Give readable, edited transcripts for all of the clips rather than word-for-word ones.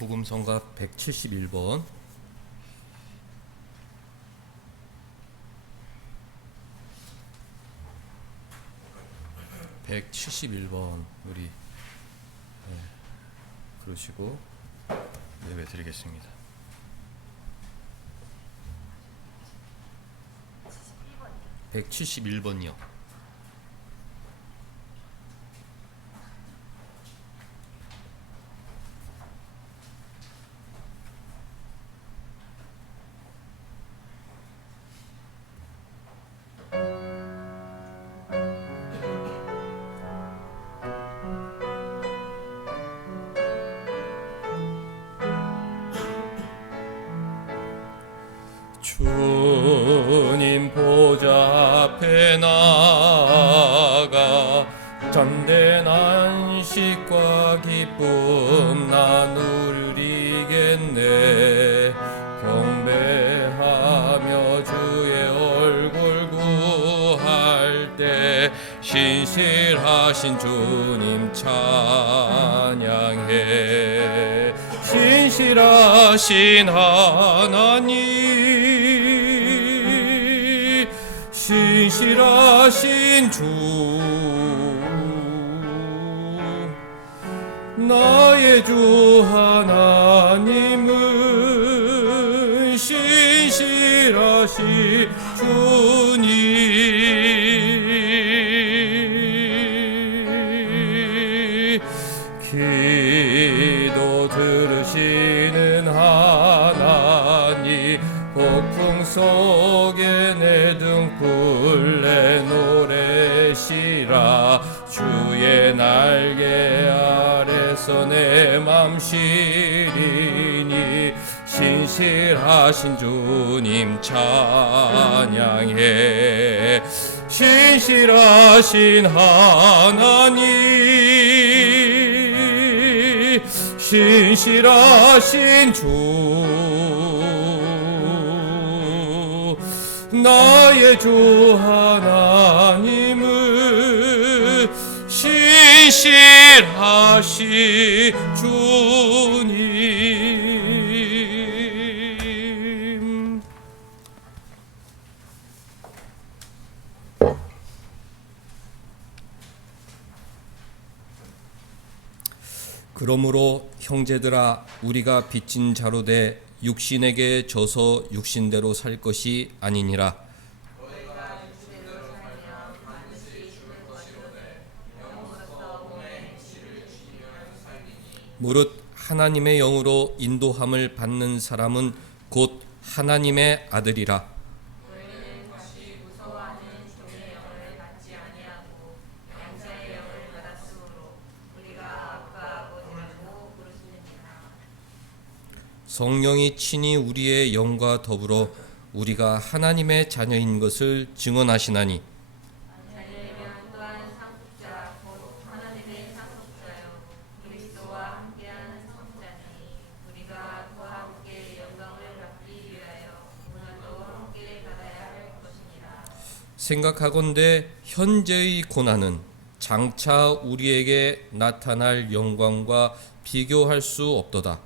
복음성가 171번 171번 우리 그러시고 예배 드리겠습니다. 171번이요. 주님 보좌 앞에 나아가 참된 안식과 기쁨 나누리겠네. 경배하며 주의 얼굴 구할 때 신실하신 주님 찬양해. 신실하신 하나님, 신실하신 주, 나의 주 하나님은 신실하신 주님. 기도 들으시는 하나님, 폭풍 속에 내 등불 내노래시라. 주의 날개 아래서 내 맘 시리니 신실하신 주님 찬양해. 신실하신 하나님, 신실하신 주, 나의 주 하나님은 신실하신 주님. 그러므로 형제들아, 우리가 빚진 자로 돼 육신에게 져서 육신대로 살 것이 아니니라. 무릇 하나님의 영으로 인도함을 받는 사람은 곧 하나님의 아들이라. 성령이 친히 우리의 영과 더불어 우리가 하나님의 자녀인 것을 증언하시나니, 생각하건대 현재의 고난은 장차 우리에게 나타날 영광과 비교할 수 없도다.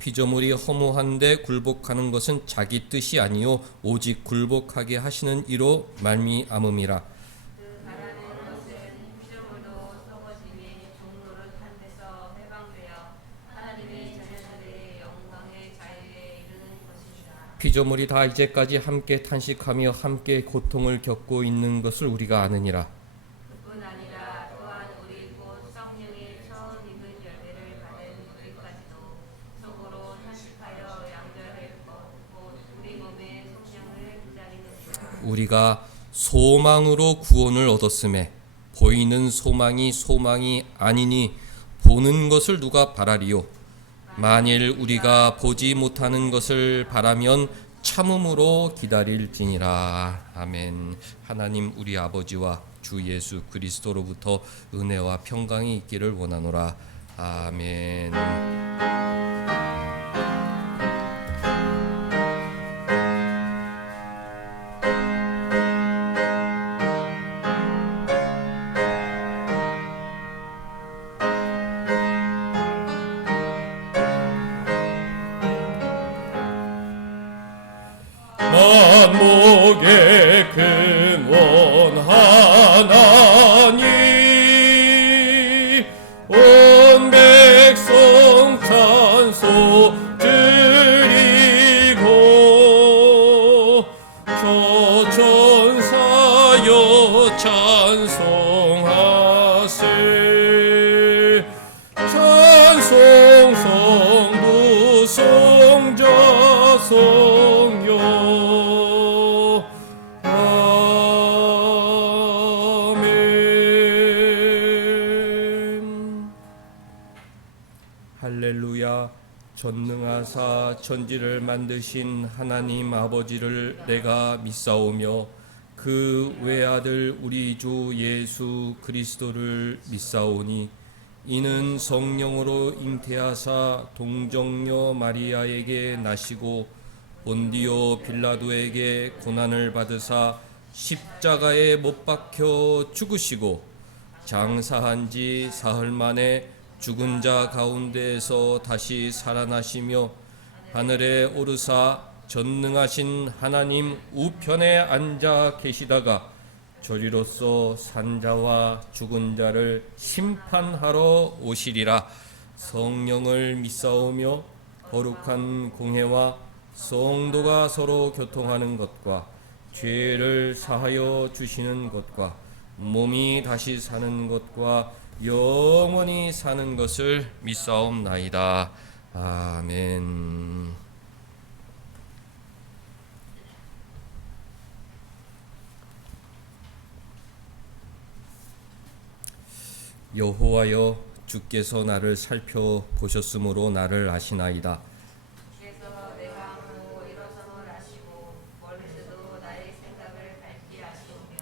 피조물이 허무한데 굴복하는 것은 자기 뜻이 아니요 오직 굴복하게 하시는 이로 말미암음이라. 피조물이 다 이제까지 함께 탄식하며 함께 고통을 겪고 있는 것을 우리가 아느니라. 우리가 소망으로 구원을 얻었음에 보이는 소망이 소망이 아니니 보는 것을 누가 바라리요. 만일 우리가 보지 못하는 것을 바라면 참음으로 기다릴지니라. 아멘. 하나님 우리 아버지와 주 예수 그리스도로부터 은혜와 평강이 있기를 원하노라. 아멘. 하나님 온 백성 찬송 드리고 저 천사여 찬송하세 찬송 성부 성자 성령 아멘. 할렐루야. 전능하사 천지를 만드신 하나님 아버지를 내가 믿사오며 그 외아들 우리 주 예수 그리스도를 믿사오니 이는 성령으로 잉태하사 동정녀 마리아에게 나시고 본디오 빌라도에게 고난을 받으사 십자가에 못 박혀 죽으시고 장사한 지 사흘 만에 죽은 자 가운데에서 다시 살아나시며 하늘에 오르사 전능하신 하나님 우편에 앉아 계시다가 저리로서 산자와 죽은 자를 심판하러 오시리라. 성령을 믿사오며 거룩한 공회와 성도가 서로 교통하는 것과 죄를 사하여 주시는 것과 몸이 다시 사는 것과 영원히 사는 것을 믿사옵나이다. 아멘. 여호와여 주께서 나를 살펴보셨으므로 나를 아시나이다. 주께서 내가 하고 일어섬을 아시고 멀리서도 나의 생각을 밝히 아시오며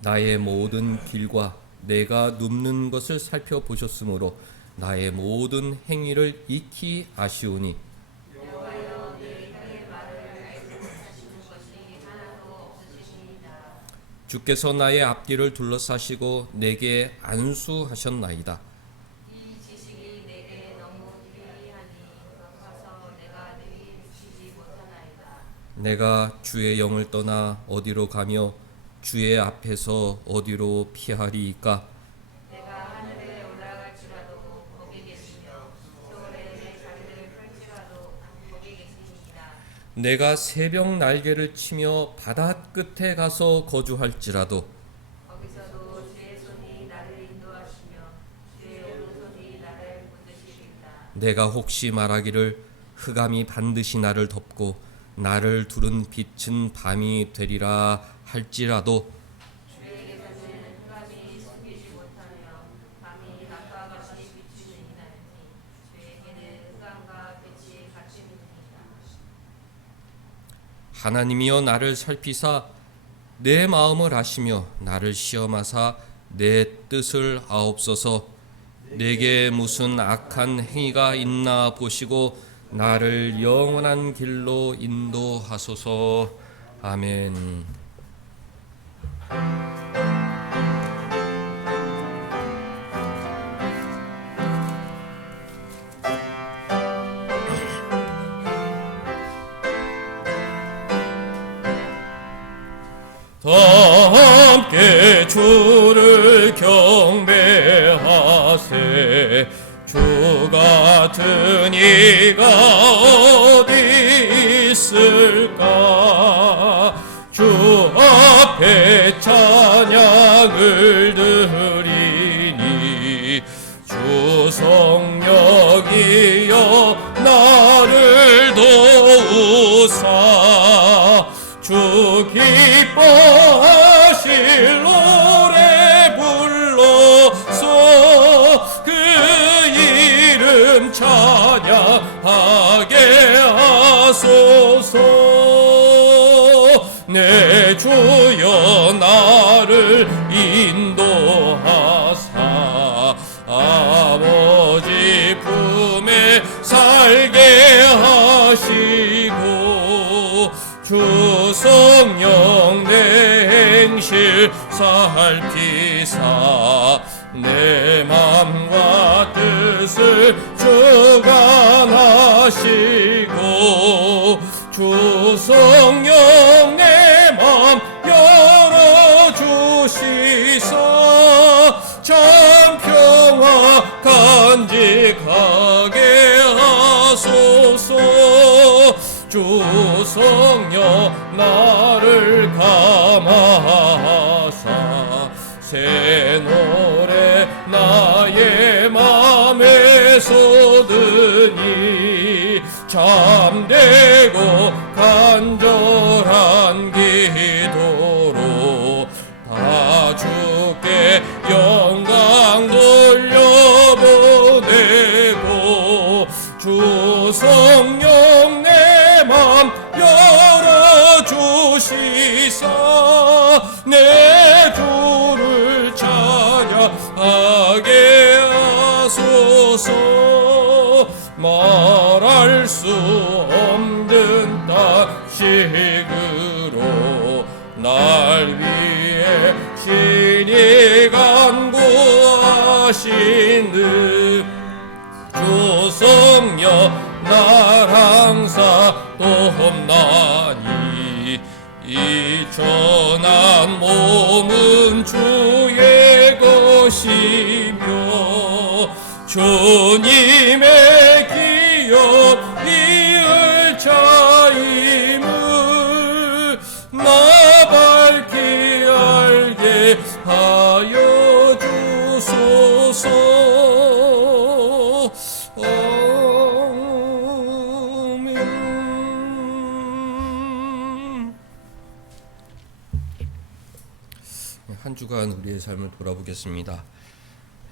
나의 모든 길과 내가 눕는 것을 살펴보셨으므로 나의 모든 행위를 익히 아시오니 여호와여 내 입의 말을 알지 못하시는 것이 하나도 없으시니이다. 주께서 나의 앞길을 둘러싸시고 내게 안수하셨나이다. 이 지식이 내게 너무 희미하니 높아서 내가 능히 미치지 못하나이다. 내가 주의 영을 떠나 어디로 가며 주의 앞에서 어디로 피하리이까? 내가 하늘에 올라갈지라도 거기 계시며 세월에 내 자리를 펼지라도 거기 계시니이다. 내가 새벽 날개를 치며 바다 끝에 가서 거주할지라도 거기서도 주의 손이 나를 인도하시며 주의 오른손이 나를 붙드시리이다. 내가 혹시 말하기를 흑암이 반드시 나를 덮고 나를 두른 빛은 밤이 되리라 할지라도 주에게서는 흑암이 숨기지 못하며 밤이 낮과 같이 비추느니라. 주에게는 흑암과 빛이 같이 비춥니다. 하나님이여 나를 살피사 내 마음을 아시며 나를 시험하사 내 뜻을 아옵소서. 내게 무슨 악한 행위가 있나 보시고 나를 영원한 길로 인도하소서. 아멘. 다 함께 주를 경배하세. 주 같은 이가 어디 있을까? 주 앞에 찬양을 드리니 주 성령이여 나를 도우사. 주 기뻐하실 노래 불러서 그 이름 찬양하게 하소서. 내 주여 나를 인도하사 아버지 품에 살게 하시고 주 성령 내 행실 살피사 내 맘과 뜻을 주관하시고 주 성령 내 맘 열어주시사 간직하게 하소서. 주 성령 나를 감하사 새 노래 나의 맘에 쏟으니 참되고 간절한 기도로 다 주께 영광 돌려보내고 주 성령 내 맘 열어주시사 내 주를 찬양하게 하소서. 말할 수 없는 탄식으로 날 위해 신이 간구하시는 주 성령 날 항상 돕나니 이 천한 몸은 주의 것이며 주님의 기업 이을 차임을 나 밝히 알게 하여 주소서. 한 주간 우리의 삶을 돌아보겠습니다.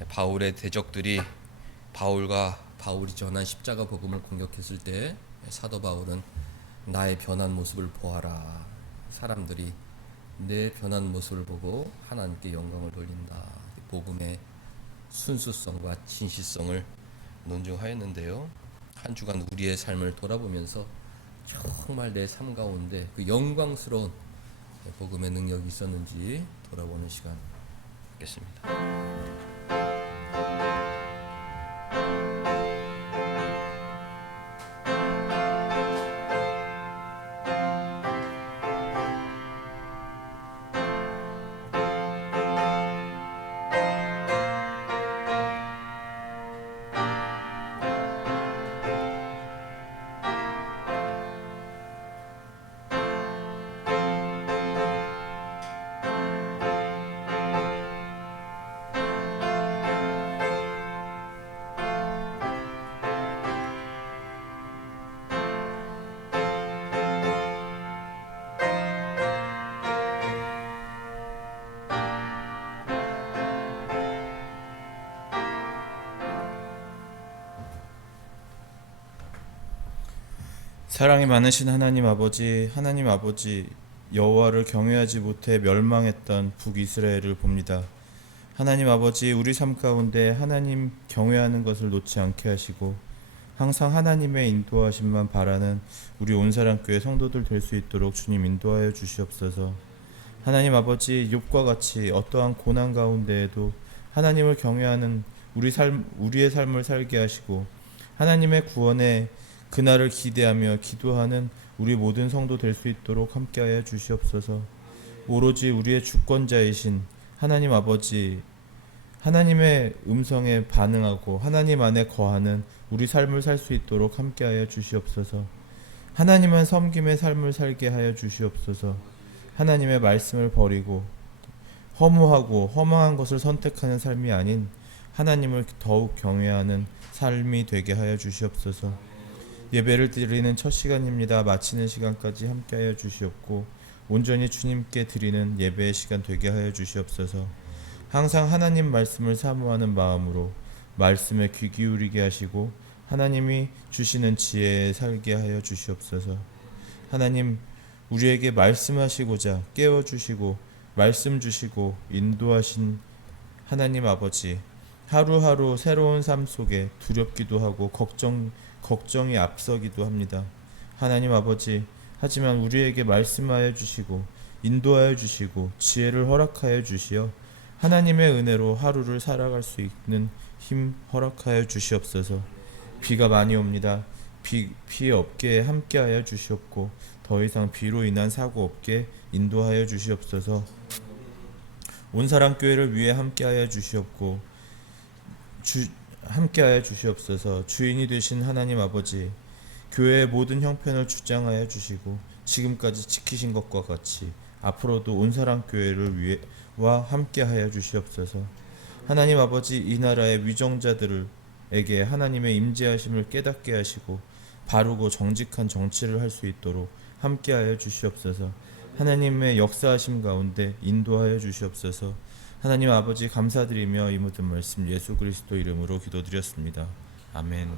바울의 대적들이 바울이 전한 십자가 복음을 공격했을 때 사도 바울은 나의 변한 모습을 보아라. 사람들이 내 변한 모습을 보고 하나님께 영광을 돌린다. 복음의 순수성과 진실성을 논증하였는데요. 한 주간 우리의 삶을 돌아보면서 정말 내 삶 가운데 그 영광스러운 복음의 능력이 있었는지 돌아보는 시간 갖겠습니다. 사랑이 많으신 하나님 아버지 여호와를 경외하지 못해 멸망했던 북이스라엘을 봅니다. 하나님 아버지, 우리 삶 가운데 하나님 경외하는 것을 놓지 않게 하시고 항상 하나님의 인도하심만 바라는 우리 온사랑교회 성도들 될 수 있도록 주님 인도하여 주시옵소서. 하나님 아버지, 욥과 같이 어떠한 고난 가운데에도 하나님을 경외하는 우리의 삶을 살게 하시고 하나님의 구원의 그날을 기대하며 기도하는 우리 모든 성도 될 수 있도록 함께하여 주시옵소서. 오로지 우리의 주권자이신 하나님 아버지, 하나님의 음성에 반응하고 하나님 안에 거하는 우리 삶을 살 수 있도록 함께하여 주시옵소서. 하나님만 섬김의 삶을 살게 하여 주시옵소서. 하나님의 말씀을 버리고 허무하고 허망한 것을 선택하는 삶이 아닌 하나님을 더욱 경외하는 삶이 되게 하여 주시옵소서. 예배를 드리는 첫 시간입니다. 마치는 시간까지 함께하여 주시옵고 온전히 주님께 드리는 예배의 시간 되게 하여 주시옵소서. 항상 하나님 말씀을 사모하는 마음으로 말씀에 귀 기울이게 하시고 하나님이 주시는 지혜에 살게 하여 주시옵소서. 하나님, 우리에게 말씀하시고자 깨워주시고 말씀 주시고 인도하신 하나님 아버지, 하루하루 새로운 삶 속에 두렵기도 하고 걱정이 앞서기도 합니다. 하나님 아버지, 하지만 우리에게 말씀하여 주시고 인도하여 주시고 지혜를 허락하여 주시어 하나님의 은혜로 하루를 살아갈 수 있는 힘 허락하여 주시옵소서. 비가 많이 옵니다. 비 없게 함께하여 주시옵고 더 이상 비로 인한 사고 없게 인도하여 주시옵소서. 온사랑교회를 위해 함께하여 주시옵고 함께하여 주시옵소서. 주인이 되신 하나님 아버지, 교회의 모든 형편을 주장하여 주시고 지금까지 지키신 것과 같이 앞으로도 온사랑교회를 위해와 함께하여 주시옵소서. 하나님 아버지, 이 나라의 위정자들에게 하나님의 임재하심을 깨닫게 하시고 바르고 정직한 정치를 할 수 있도록 함께하여 주시옵소서. 하나님의 역사하심 가운데 인도하여 주시옵소서. 하나님 아버지, 감사드리며 이 모든 말씀 예수 그리스도 이름으로 기도드렸습니다. 아멘.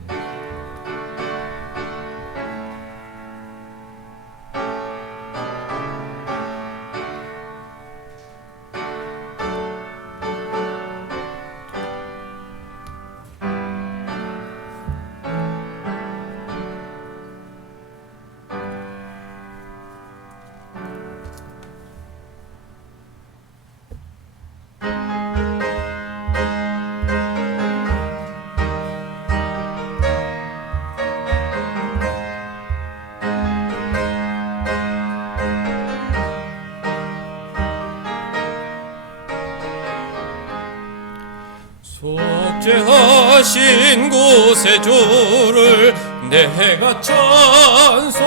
속죄하신 곳의 주를 내가 찬송하리라.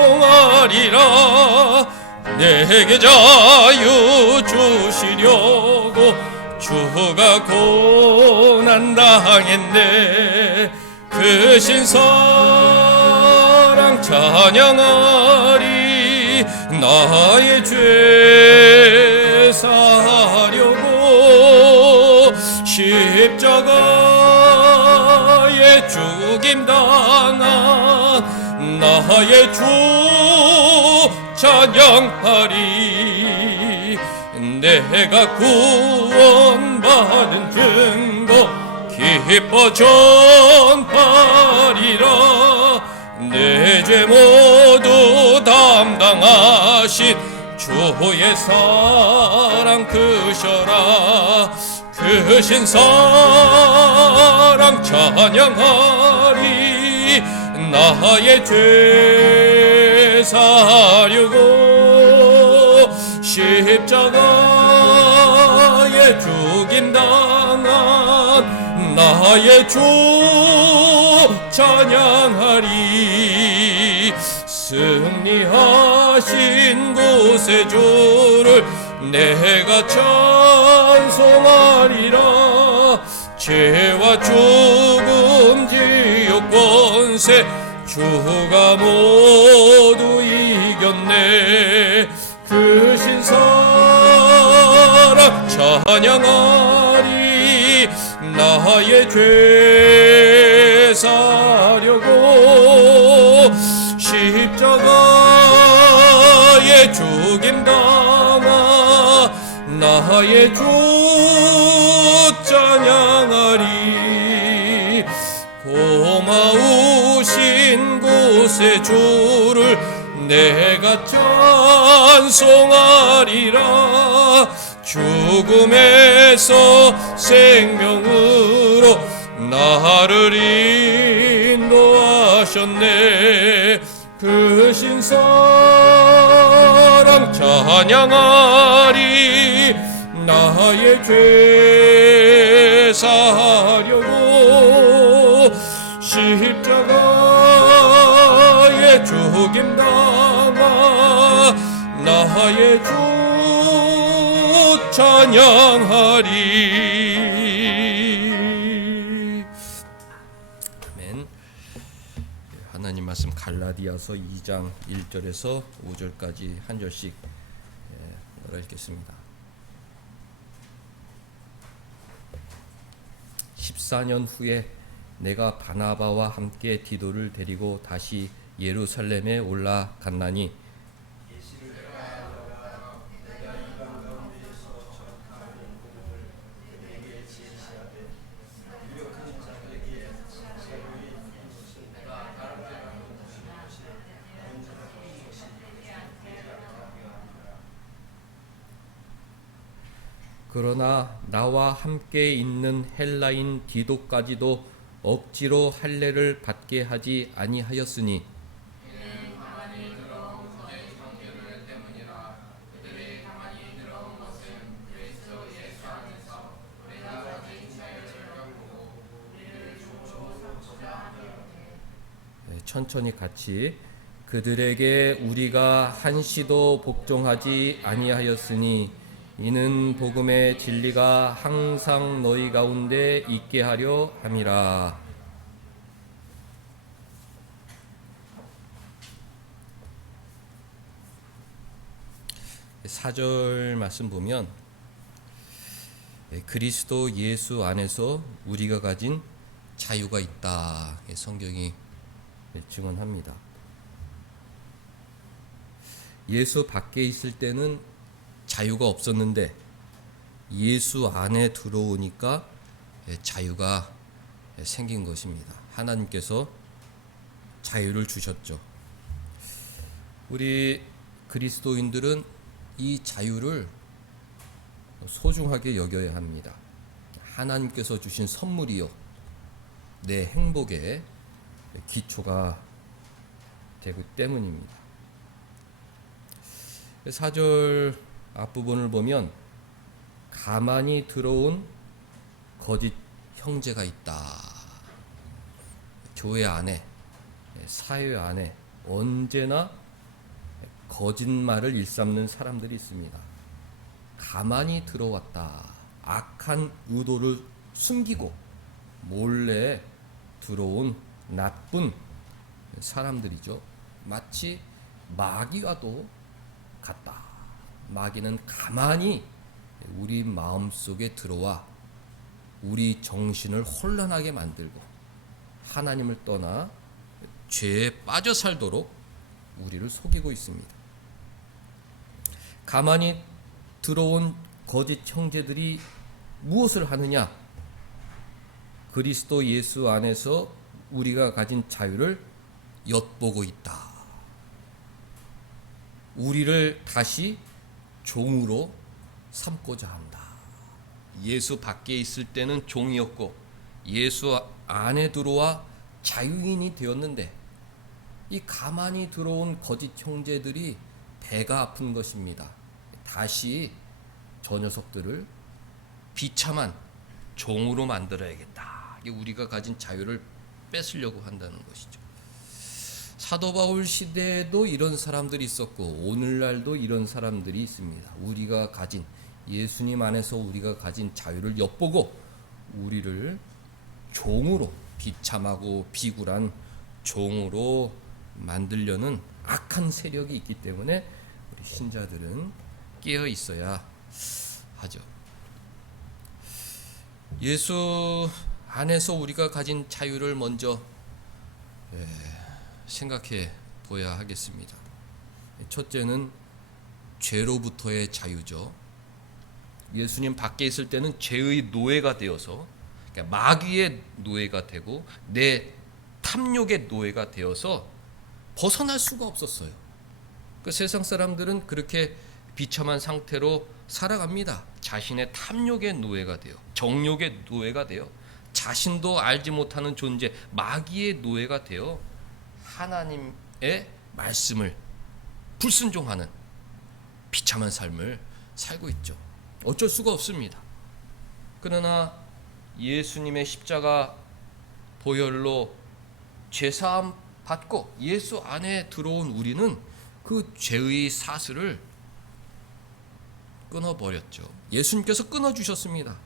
내게 자유 주시려고 주가 고난 당했네. 그 신사랑 찬양하리. 나의 죄 사하려고 십자가에 죽임 당한 나의 주 찬양하리. 내가 구원받은 증거 기뻐 전파리라. 내 죄 모두 담당하신 주의 사랑 크셔라. 크신 사랑 찬양하리. 나의 죄 사려고 십자가에 죽임 당한 나의 주 찬양하리. 승리하신 곳의 주를 내가 찬송하리라. 죄와 죽음 지옥 권세 주가 모두 이겼네. 그 신사랑 찬양하리. 나의 죄 사려고 십자가에 죽임 당한 나의 주 찬양하리. 고마우신 곳의 주를 내가 찬송하리라. 죽음에서 생명으로 나를 인도하셨네. 그 신사랑 찬양하리. 나의 죄 사려고 십자가에 죽임 당한 나의 주 찬양하리. 아멘. 하나님 말씀 갈라디아서 2장 1절에서 5절까지 한 절씩 읽겠습니다. 14년 후에 내가 바나바와 함께 디도를 데리고 다시 예루살렘에 올라갔나니 그러나 나와 함께 있는 헬라인 디도까지도 억지로 할례를 받게 하지 아니하였으니 천천히 같이 그들에게 우리가 한시도 복종하지 아니하였으니 이는 복음의 진리가 항상 너희 가운데 있게 하려 함이라. 사절 말씀 보면 그리스도 예수 안에서 우리가 가진 자유가 있다. 성경이 증언합니다. 예수 밖에 있을 때는 자유가 없었는데 예수 안에 들어오니까 자유가 생긴 것입니다. 하나님께서 자유를 주셨죠. 우리 그리스도인들은 이 자유를 소중하게 여겨야 합니다. 하나님께서 주신 선물이요, 내 행복의 기초가 되기 때문입니다. 4절 앞부분을 보면 가만히 들어온 거짓 형제가 있다. 교회 안에, 사회 안에 언제나 거짓말을 일삼는 사람들이 있습니다. 가만히 들어왔다. 악한 의도를 숨기고 몰래 들어온 나쁜 사람들이죠. 마치 마귀와도 같다. 마귀는 가만히 우리 마음속에 들어와 우리 정신을 혼란하게 만들고 하나님을 떠나 죄에 빠져 살도록 우리를 속이고 있습니다. 가만히 들어온 거짓 형제들이 무엇을 하느냐? 그리스도 예수 안에서 우리가 가진 자유를 엿보고 있다. 우리를 다시 종으로 삼고자 한다. 예수 밖에 있을 때는 종이었고 예수 안에 들어와 자유인이 되었는데 이 가만히 들어온 거짓 형제들이 배가 아픈 것입니다. 다시 저 녀석들을 비참한 종으로 만들어야겠다. 이게 우리가 가진 자유를 뺏으려고 한다는 것이죠. 사도 바울 시대에도 이런 사람들이 있었고 오늘날도 이런 사람들이 있습니다. 우리가 가진 예수님 안에서 우리가 가진 자유를 엿보고 우리를 종으로, 비참하고 비굴한 종으로 만들려는 악한 세력이 있기 때문에 우리 신자들은 깨어 있어야 하죠. 예수 안에서 우리가 가진 자유를 먼저 생각해 보아야 하겠습니다. 첫째는 죄로부터의 자유죠. 예수님 밖에 있을 때는 죄의 노예가 되어서, 그러니까 마귀의 노예가 되고 내 탐욕의 노예가 되어서 벗어날 수가 없었어요. 그 세상 사람들은 그렇게 비참한 상태로 살아갑니다. 자신의 탐욕의 노예가 돼요. 정욕의 노예가 돼요. 자신도 알지 못하는 존재, 마귀의 노예가 되어 하나님의 말씀을 불순종하는 비참한 삶을 살고 있죠. 어쩔 수가 없습니다. 그러나 예수님의 십자가 보혈로 죄사함 받고 예수 안에 들어온 우리는 그 죄의 사슬을 끊어버렸죠. 예수님께서 끊어주셨습니다.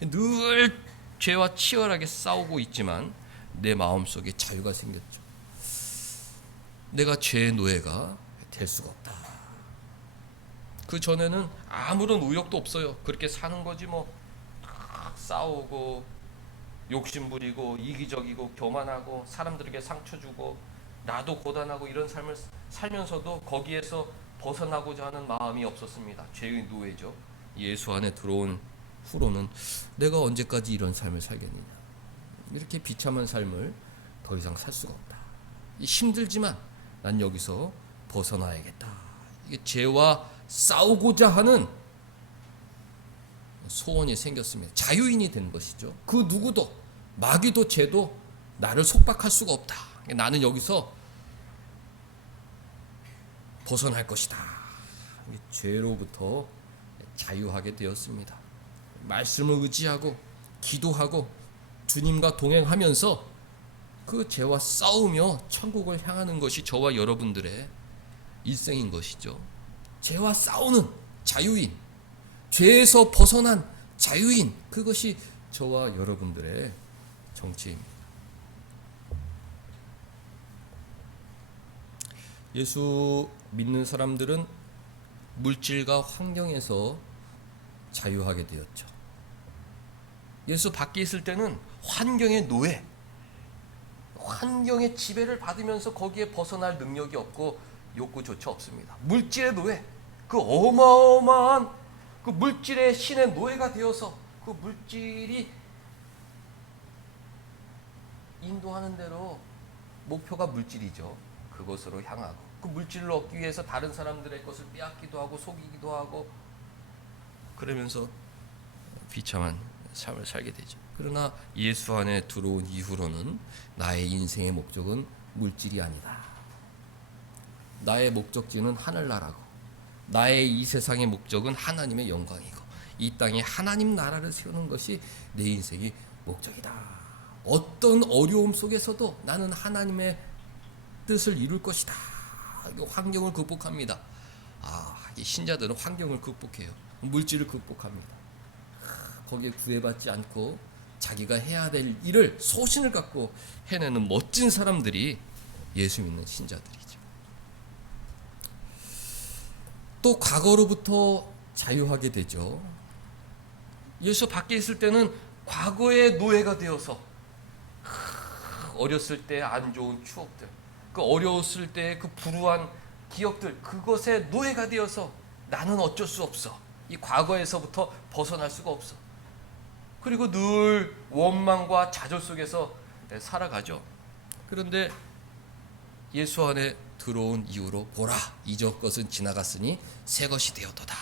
늘 죄와 치열하게 싸우고 있지만 내 마음속에 자유가 생겼죠. 내가 죄의 노예가 될 수가 없다. 그 전에는 아무런 의욕도 없어요. 그렇게 사는 거지 뭐. 싸우고 욕심부리고 이기적이고 교만하고 사람들에게 상처 주고 나도 고단하고 이런 삶을 살면서도 거기에서 벗어나고자 하는 마음이 없었습니다. 죄의 노예죠. 예수 안에 들어온 후로는 내가 언제까지 이런 삶을 살겠느냐. 이렇게 비참한 삶을 더 이상 살 수가 없다. 힘들지만 난 여기서 벗어나야겠다. 이게 죄와 싸우고자 하는 소원이 생겼습니다. 자유인이 된 것이죠. 그 누구도, 마귀도 죄도 나를 속박할 수가 없다. 나는 여기서 벗어날 것이다. 죄로부터 자유하게 되었습니다. 말씀을 의지하고 기도하고 주님과 동행하면서 그 죄와 싸우며 천국을 향하는 것이 저와 여러분들의 일생인 것이죠. 죄와 싸우는 자유인, 죄에서 벗어난 자유인, 그것이 저와 여러분들의 정체입니다. 예수 믿는 사람들은 물질과 환경에서 자유하게 되었죠. 예수 밖에 있을 때는 환경의 노예, 환경의 지배를 받으면서 거기에 벗어날 능력이 없고 욕구조차 없습니다. 물질의 노예, 그 어마어마한 그 물질의 신의 노예가 되어서 그 물질이 인도하는 대로 목표가 물질이죠. 그것으로 향하고 그 물질을 얻기 위해서 다른 사람들의 것을 빼앗기도 하고 속이기도 하고 그러면서 비참한 삶을 살게 되죠. 그러나 예수 안에 들어온 이후로는 나의 인생의 목적은 물질이 아니다. 나의 목적지는 하늘나라고, 나의 이 세상의 목적은 하나님의 영광이고, 이 땅에 하나님 나라를 세우는 것이 내 인생의 목적이다. 어떤 어려움 속에서도 나는 하나님의 뜻을 이룰 것이다. 환경을 극복합니다. 이 신자들은 환경을 극복해요. 물질을 극복합니다. 거기에 구애받지 않고 자기가 해야 될 일을 소신을 갖고 해내는 멋진 사람들이 예수 믿는 신자들이죠. 또 과거로부터 자유하게 되죠. 예수 밖에 있을 때는 과거의 노예가 되어서 어렸을 때 안 좋은 추억들, 그 어려웠을 때 그 불우한 기억들, 그것에 노예가 되어서 나는 어쩔 수 없어. 이 과거에서부터 벗어날 수가 없어. 그리고 늘 원망과 좌절 속에서 살아가죠. 그런데 예수 안에 들어온 이후로 보라, 이전 것은 지나갔으니 새 것이 되었도다.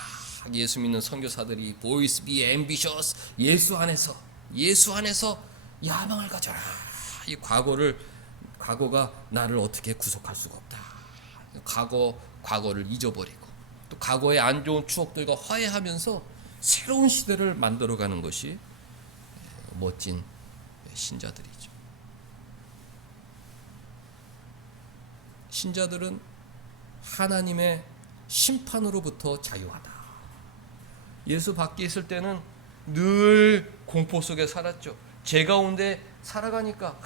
예수 믿는 선교사들이 boys be ambitious, 예수 안에서 야망을 가져라. 이 과거가 나를 어떻게 구속할 수가 없다. 과거를 잊어버리고 또 과거의 안 좋은 추억들과 화해하면서 새로운 시대를 만들어가는 것이 멋진 신자들이죠. 신자들은 하나님의 심판으로부터 자유하다. 예수 밖에 있을 때는 늘 공포 속에 살았죠. 죄 가운데 살아가니까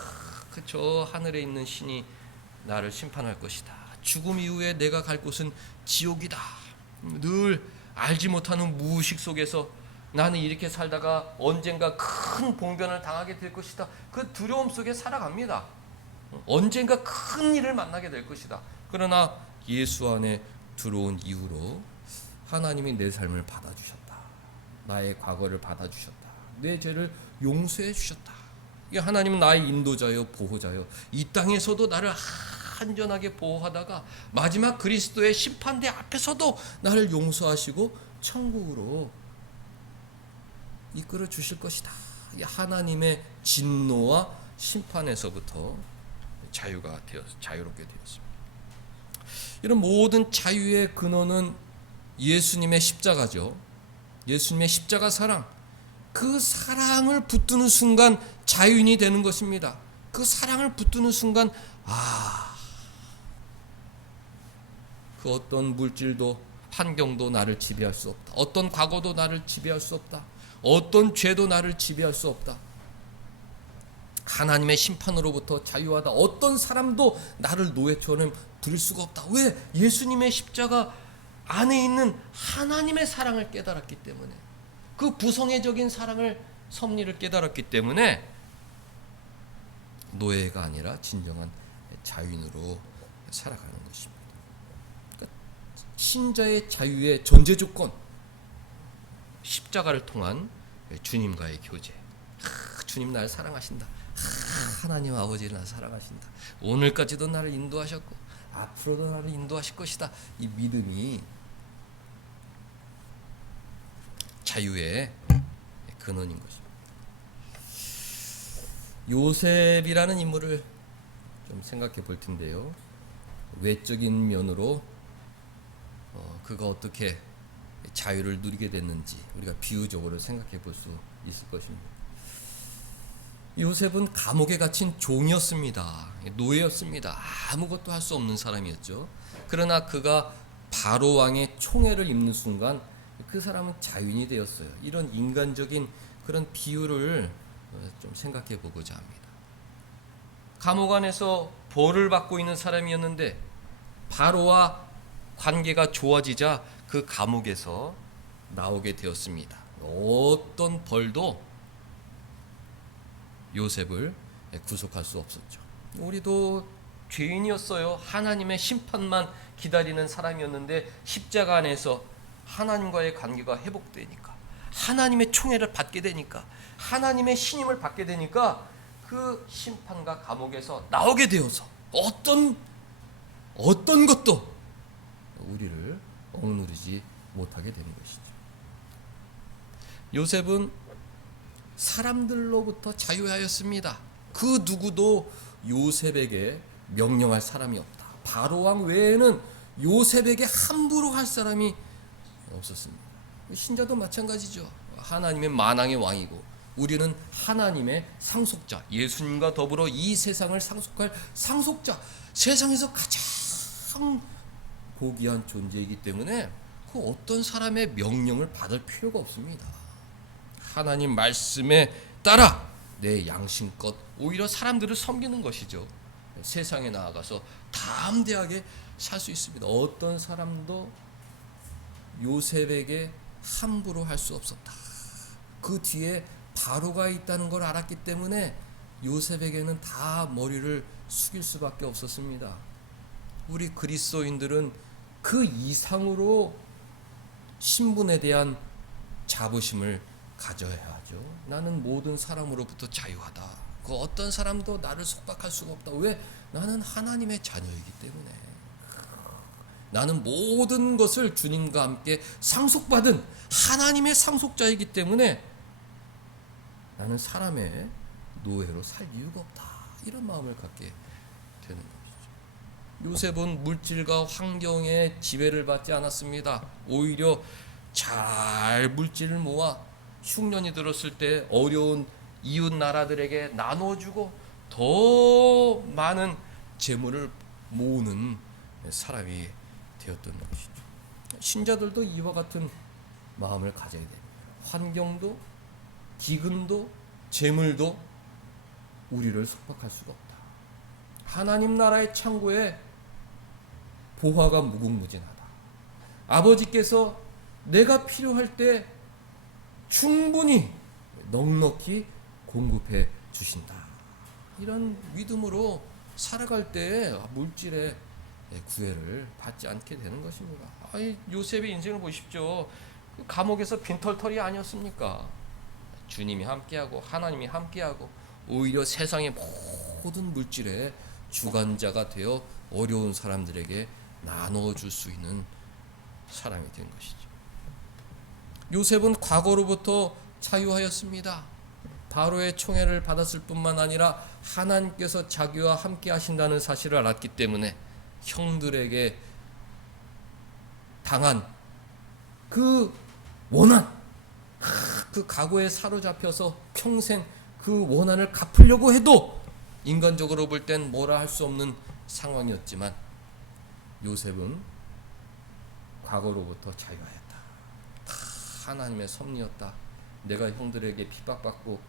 저 하늘에 있는 신이 나를 심판할 것이다. 죽음 이후에 내가 갈 곳은 지옥이다. 늘 알지 못하는 무의식 속에서 나는 이렇게 살다가 언젠가 큰 봉변을 당하게 될 것이다. 그 두려움 속에 살아갑니다. 언젠가 큰 일을 만나게 될 것이다. 그러나 예수 안에 들어온 이후로 하나님이 내 삶을 받아주셨다. 나의 과거를 받아주셨다. 내 죄를 용서해 주셨다. 하나님은 나의 인도자요 보호자요, 이 땅에서도 나를 안전하게 보호하다가 마지막 그리스도의 심판대 앞에서도 나를 용서하시고 천국으로 이끌어 주실 것이다. 하나님의 진노와 심판에서부터 자유롭게 되었습니다. 이런 모든 자유의 근원은 예수님의 십자가죠. 예수님의 십자가 사랑, 그 사랑을 붙드는 순간 자유인이 되는 것입니다. 그 사랑을 붙드는 순간 그 어떤 물질도 환경도 나를 지배할 수 없다. 어떤 과거도 나를 지배할 수 없다. 어떤 죄도 나를 지배할 수 없다. 하나님의 심판으로부터 자유하다. 어떤 사람도 나를 노예처럼 들일 수가 없다. 왜? 예수님의 십자가 안에 있는 하나님의 사랑을 깨달았기 때문에, 그 부성애적인 사랑을, 섭리를 깨달았기 때문에 노예가 아니라 진정한 자유인으로 살아가는 것입니다. 그러니까 신자의 자유의 전제 조건, 십자가를 통한 주님과의 교제. 주님 나를 사랑하신다. 하나님 아버지 나를 사랑하신다. 오늘까지도 나를 인도하셨고 앞으로도 나를 인도하실 것이다. 이 믿음이 자유의 근원인 것입니다. 요셉이라는 인물을 좀 생각해 볼 텐데요. 외적인 면으로 그가 어떻게 자유를 누리게 됐는지 우리가 비유적으로 생각해 볼 수 있을 것입니다. 요셉은 감옥에 갇힌 종이었습니다. 노예였습니다. 아무것도 할 수 없는 사람이었죠. 그러나 그가 바로 왕의 총애를 입는 순간 그 사람은 자유인이 되었어요. 이런 인간적인 그런 비유를 좀 생각해 보고자 합니다. 감옥 안에서 벌을 받고 있는 사람이었는데 바로와 관계가 좋아지자 그 감옥에서 나오게 되었습니다. 어떤 벌도 요셉을 구속할 수 없었죠. 우리도 죄인이었어요. 하나님의 심판만 기다리는 사람이었는데 십자가 안에서 하나님과의 관계가 회복되니까, 하나님의 총애를 받게 되니까, 하나님의 신임을 받게 되니까 그 심판과 감옥에서 나오게 되어서 어떤 것도 우리를 억누르지 못하게 되는 것이죠. 요셉은 사람들로부터 자유하였습니다. 그 누구도 요셉에게 명령할 사람이 없다. 바로 왕 외에는 요셉에게 함부로 할 사람이 없었습니다. 신자도 마찬가지죠. 하나님의 만왕의 왕이고 우리는 하나님의 상속자, 예수님과 더불어 이 세상을 상속할 상속자, 세상에서 가장 고귀한 존재이기 때문에 그 어떤 사람의 명령을 받을 필요가 없습니다. 하나님 말씀에 따라 내 양심껏 오히려 사람들을 섬기는 것이죠. 세상에 나아가서 담대하게 살 수 있습니다. 어떤 사람도 요셉에게 함부로 할 수 없었다. 그 뒤에 바로가 있다는 걸 알았기 때문에 요셉에게는 다 머리를 숙일 수밖에 없었습니다. 우리 그리스도인들은 그 이상으로 신분에 대한 자부심을 가져야 하죠. 나는 모든 사람으로부터 자유하다. 그 어떤 사람도 나를 속박할 수가 없다. 왜? 나는 하나님의 자녀이기 때문에. 나는 모든 것을 주님과 함께 상속받은 하나님의 상속자이기 때문에 나는 사람의 노예로 살 이유가 없다. 이런 마음을 갖게 되는 것이죠. 요셉은 물질과 환경의 지배를 받지 않았습니다. 오히려 잘 물질을 모아 흉년이 들었을 때 어려운 이웃 나라들에게 나눠주고 더 많은 재물을 모으는 사람이 되었던 것이죠. 신자들도 이와 같은 마음을 가져야 됩니다. 환경도 기근도 재물도 우리를 속박할 수가 없다. 하나님 나라의 창고에 보화가 무궁무진하다. 아버지께서 내가 필요할 때 충분히 넉넉히 공급해 주신다. 이런 믿음으로 살아갈 때 물질의 구애를 받지 않게 되는 것입니다. 요셉의 인생을 보십시오. 감옥에서 빈털털이 아니었습니까? 주님이 함께하고 하나님이 함께하고 오히려 세상의 모든 물질의 주관자가 되어 어려운 사람들에게 나눠줄 수 있는 사람이 된 것이죠. 요셉은 과거로부터 자유하였습니다. 바로의 총애를 받았을 뿐만 아니라 하나님께서 자기와 함께 하신다는 사실을 알았기 때문에 형들에게 당한 그 원한, 그 과거에 사로잡혀서 평생 그 원한을 갚으려고 해도 인간적으로 볼 땐 뭐라 할 수 없는 상황이었지만 요셉은 과거로부터 자유하였다. 하나님의 섭리였다. 내가 형들에게 핍박받고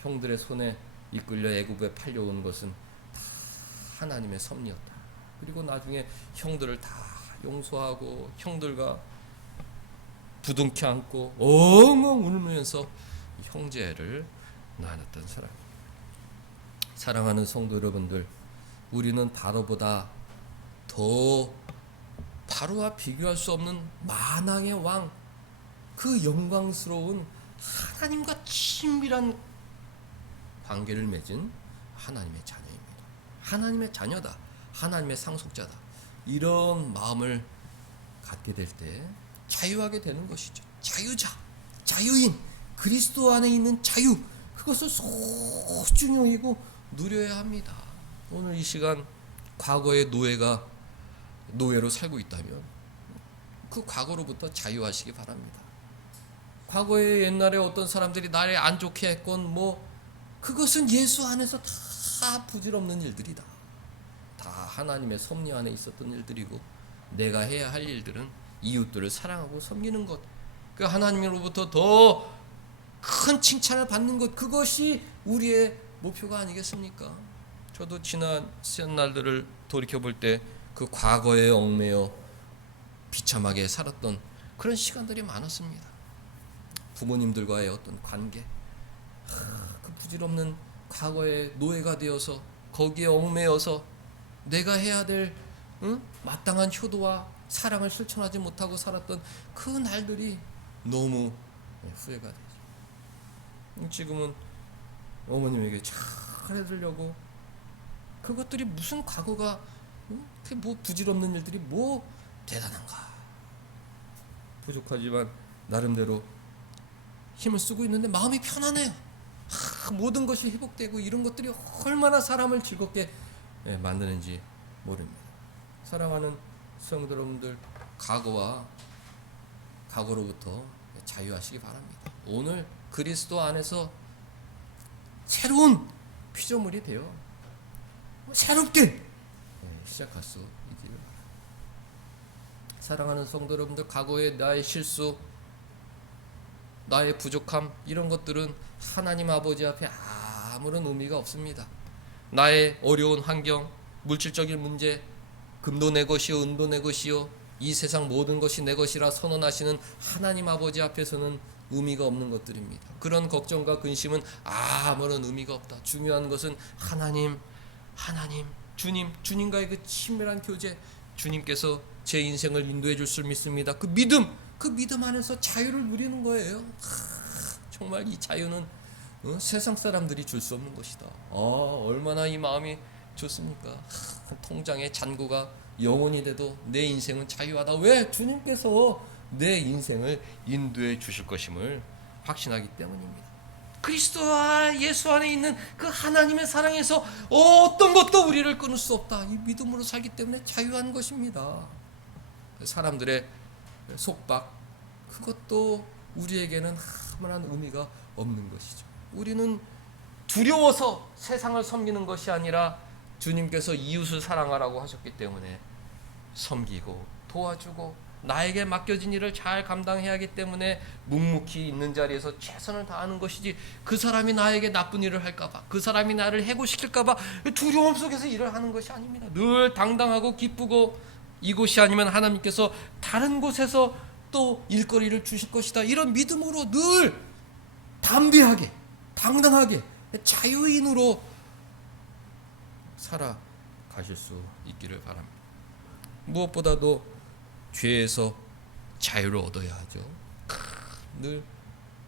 형들의 손에 이끌려 애굽에 팔려온 것은 다 하나님의 섭리였다. 그리고 나중에 형들을 다 용서하고 형들과 부둥켜 안고 엉엉 울면서 형제를 나눴던 사람입니다. 사랑하는 성도 여러분들, 우리는 바로보다 더 바로와 비교할 수 없는 만왕의 왕, 그 영광스러운 하나님과 친밀한 관계를 맺은 하나님의 자녀입니다. 하나님의 자녀다. 하나님의 상속자다. 이런 마음을 갖게 될 때 자유하게 되는 것이죠. 자유자, 자유인, 그리스도 안에 있는 자유, 그것을 소중히 여기고 누려야 합니다. 오늘 이 시간 과거의 노예로 살고 있다면 그 과거로부터 자유하시기 바랍니다. 과거에 옛날에 어떤 사람들이 나를 안 좋게 했건 그것은 예수 안에서 다 부질없는 일들이다. 다 하나님의 섭리 안에 있었던 일들이고, 내가 해야 할 일들은 이웃들을 사랑하고 섬기는 것, 그 하나님으로부터 더 큰 칭찬을 받는 것, 그것이 우리의 목표가 아니겠습니까? 저도 지난 날들을 돌이켜볼 때 그 과거에 얽매여 비참하게 살았던 그런 시간들이 많았습니다. 부모님들과의 어떤 관계, 그 부질없는 과거의 노예가 되어서 거기에 얽매여서 내가 해야 될 마땅한 효도와 사랑을 실천하지 못하고 살았던 그 날들이 너무 후회가 되죠. 지금은 어머님에게 잘해주려고, 그것들이 무슨 과거가 그 뭐 부질없는 일들이 뭐 대단한가. 부족하지만 나름대로 힘을 쓰고 있는데 마음이 편안해요. 모든 것이 회복되고 이런 것들이 얼마나 사람을 즐겁게 만드는지 모릅니다. 사랑하는 성도 여러분들, 과거로부터 자유하시기 바랍니다. 오늘 그리스도 안에서 새로운 피조물이 되어 새롭게 시작할 수 있기를 바랍니다. 사랑하는 성도 여러분들, 과거의 나의 실수, 나의 부족함, 이런 것들은 하나님 아버지 앞에 아무런 의미가 없습니다. 나의 어려운 환경, 물질적인 문제, 금도 내 것이요 은도 내 것이요 이 세상 모든 것이 내 것이라 선언하시는 하나님 아버지 앞에서는 의미가 없는 것들입니다. 그런 걱정과 근심은 아무런 의미가 없다. 중요한 것은 하나님, 주님과의 그 친밀한 교제, 주님께서 제 인생을 인도해 줄 줄 믿습니다. 그 믿음 안에서 자유를 누리는 거예요. 정말 이 자유는 세상 사람들이 줄 수 없는 것이다. 얼마나 이 마음이 좋습니까? 통장의 잔고가 영원히 돼도 내 인생은 자유하다. 왜? 주님께서 내 인생을 인도해 주실 것임을 확신하기 때문입니다. 그리스도와 예수 안에 있는 그 하나님의 사랑에서 어떤 것도 우리를 끊을 수 없다. 이 믿음으로 살기 때문에 자유한 것입니다. 사람들의 속박, 그것도 우리에게는 아무런 의미가 없는 것이죠. 우리는 두려워서 세상을 섬기는 것이 아니라 주님께서 이웃을 사랑하라고 하셨기 때문에 섬기고 도와주고 나에게 맡겨진 일을 잘 감당해야 하기 때문에 묵묵히 있는 자리에서 최선을 다하는 것이지, 그 사람이 나에게 나쁜 일을 할까봐, 그 사람이 나를 해고시킬까봐 두려움 속에서 일을 하는 것이 아닙니다. 늘 당당하고 기쁘고, 이곳이 아니면 하나님께서 다른 곳에서 또 일거리를 주실 것이다. 이런 믿음으로 늘 담대하게, 당당하게, 자유인으로 살아가실 수 있기를 바랍니다. 무엇보다도 죄에서 자유를 얻어야 하죠. 늘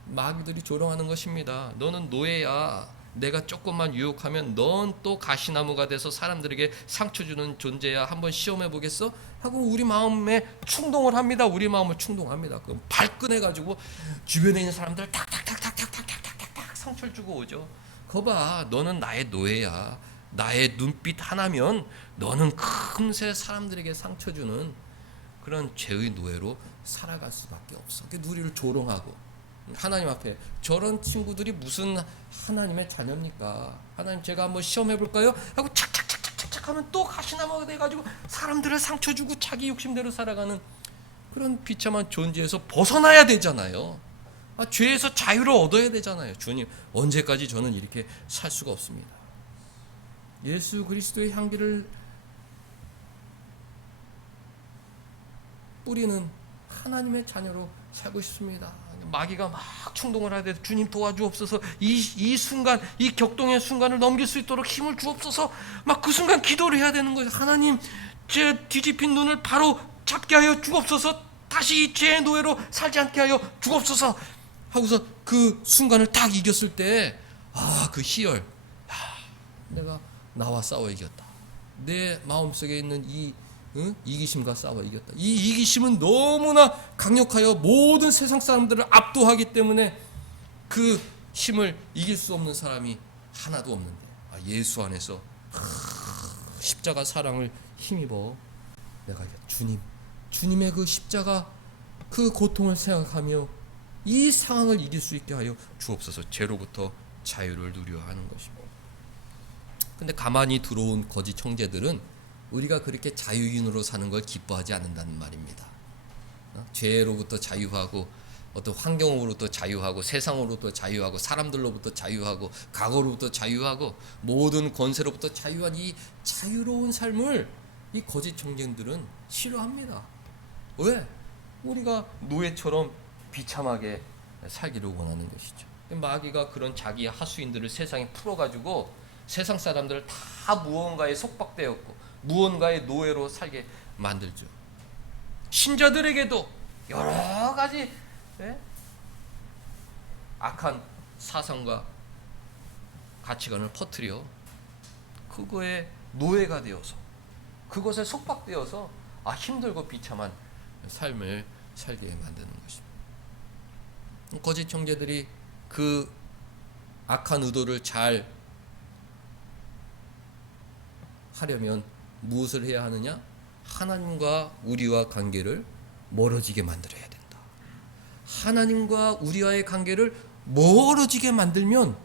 마귀들이 조롱하는 것입니다. 너는 노예야. 내가 조금만 유혹하면 넌 또 가시나무가 돼서 사람들에게 상처 주는 존재야. 한번 시험해 보겠어? 하고 우리 마음에 충동을 합니다. 우리 마음을 충동합니다. 그럼 발끈해 가지고 주변에 있는 사람들 탁탁탁탁탁탁탁탁탁 상처를 주고 오죠. 거봐, 너는 나의 노예야. 나의 눈빛 하나면 너는 금세 사람들에게 상처 주는 그런 죄의 노예로 살아갈 수밖에 없어. 우리를 조롱하고, 하나님 앞에 저런 친구들이 무슨 하나님의 자녀입니까? 하나님, 제가 한번 시험해 볼까요? 하고 착착착착착 하면 또 가시나무가 돼가지고 사람들을 상처 주고 자기 욕심대로 살아가는 그런 비참한 존재에서 벗어나야 되잖아요. 죄에서 자유를 얻어야 되잖아요. 주님, 언제까지 저는 이렇게 살 수가 없습니다. 예수 그리스도의 향기를 뿌리는 하나님의 자녀로 살고 싶습니다. 마귀가 막 충동을 하되 주님 도와주옵소서, 이 순간, 이 격동의 순간을 넘길 수 있도록 힘을 주옵소서, 막 그 순간 기도를 해야 되는 거예요. 하나님, 제 뒤집힌 눈을 바로 잡게 하여 주옵소서, 다시 이 죄의 노예로 살지 않게 하여 주옵소서 하고서 그 순간을 딱 이겼을 때, 그 희열, 내가 나와 싸워 이겼다. 내 마음속에 있는 이 이기심과 싸워 이겼다. 이 이기심은 너무나 강력하여 모든 세상 사람들을 압도하기 때문에 그 힘을 이길 수 없는 사람이 하나도 없는데, 예수 안에서 십자가 사랑을 힘입어 내가 주님의 그 십자가 그 고통을 생각하며 이 상황을 이길 수 있게 하여 주옵소서. 죄로부터 자유를 누려 하는 것입니다. 근데 가만히 들어온 거짓 형제들은 우리가 그렇게 자유인으로 사는 걸 기뻐하지 않는다는 말입니다. 죄로부터 자유하고 어떤 환경으로부터 자유하고 세상으로부터 자유하고 사람들로부터 자유하고 과거로부터 자유하고 모든 권세로부터 자유한 이 자유로운 삶을 이 거짓 형제들은 싫어합니다. 왜? 우리가 노예처럼 비참하게 살기를 원하는 것이죠. 마귀가 그런 자기 하수인들을 세상에 풀어가지고 세상 사람들을 다 무언가에 속박되었고 무언가의 노예로 살게 만들죠. 신자들에게도 여러 가지 악한 사상과 가치관을 퍼뜨려 그거에 노예가 되어서 그것에 속박되어서 힘들고 비참한 삶을 살게 만드는 것입니다. 거짓 형제들이 그 악한 의도를 잘 하려면 무엇을 해야 하느냐? 하나님과 우리와 관계를 멀어지게 만들어야 된다. 하나님과 우리와의 관계를 멀어지게 만들면,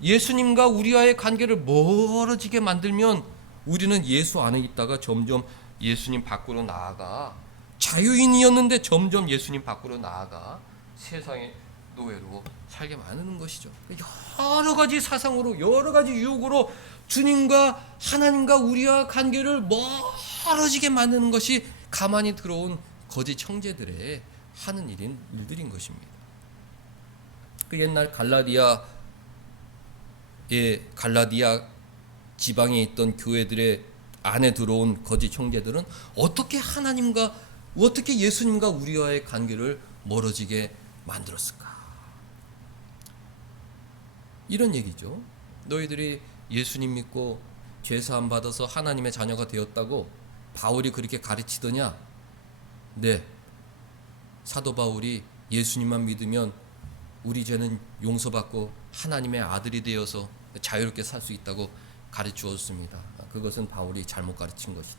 예수님과 우리와의 관계를 멀어지게 만들면 우리는 예수 안에 있다가 점점 예수님 밖으로 나아가, 자유인이었는데 점점 예수님 밖으로 나아가 세상의 노예로 살게 만드는 것이죠. 여러 가지 사상으로 여러 가지 유혹으로 주님과 하나님과 우리와 관계를 멀어지게 만드는 것이 가만히 들어온 거짓 형제들의 하는 일들인 것입니다. 그 옛날 갈라디아 지방에 있던 교회들의 안에 들어온 거짓 형제들은 어떻게 예수님과 우리와의 관계를 멀어지게 만들었을까? 이런 얘기죠. 너희들이 예수님 믿고 죄사함 받아서 하나님의 자녀가 되었다고 바울이 그렇게 가르치더냐? 네. 사도 바울이 예수님만 믿으면 우리 죄는 용서받고 하나님의 아들이 되어서 자유롭게 살 수 있다고 가르치었습니다. 그것은 바울이 잘못 가르친 것이다.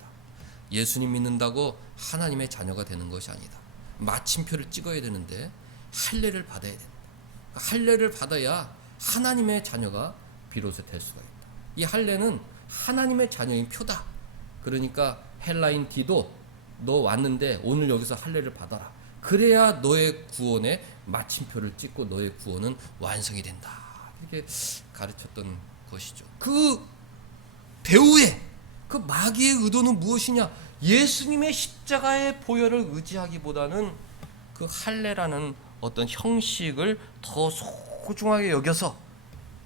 예수님 믿는다고 하나님의 자녀가 되는 것이 아니다. 마침표를 찍어야 되는데 할례를 받아야 된다. 할례를 받아야 하나님의 자녀가 비로소 될 수가 있다. 이 할례는 하나님의 자녀인 표다. 그러니까 헬라인 디도 너 왔는데 오늘 여기서 할례를 받아라. 그래야 너의 구원에 마침표를 찍고 너의 구원은 완성이 된다. 이렇게 가르쳤던 것이죠. 그 배후에 그 마귀의 의도는 무엇이냐? 예수님의 십자가의 보혈을 의지하기보다는 그 할례라는 어떤 형식을 더 소중하게 여겨서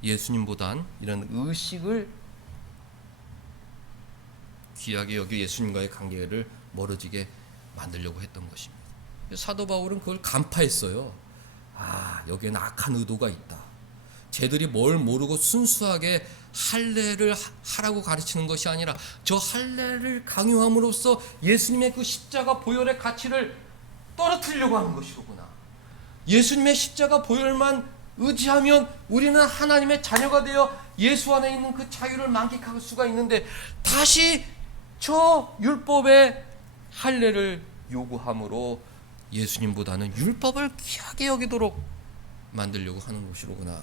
예수님보단 이런 의식을 귀하게 여겨 예수님과의 관계를 멀어지게 만들려고 했던 것입니다. 사도 바울은 그걸 간파했어요. 여기에는 악한 의도가 있다. 쟤들이 뭘 모르고 순수하게 할례를 하라고 가르치는 것이 아니라 저 할례를 강요함으로써 예수님의 그 십자가 보혈의 가치를 떨어뜨리려고 하는 것이로구나. 예수님의 십자가 보혈만 의지하면 우리는 하나님의 자녀가 되어 예수 안에 있는 그 자유를 만끽할 수가 있는데 다시 저 율법의 할례를 요구함으로 예수님보다는 율법을 귀하게 여기도록 만들려고 하는 것이로구나.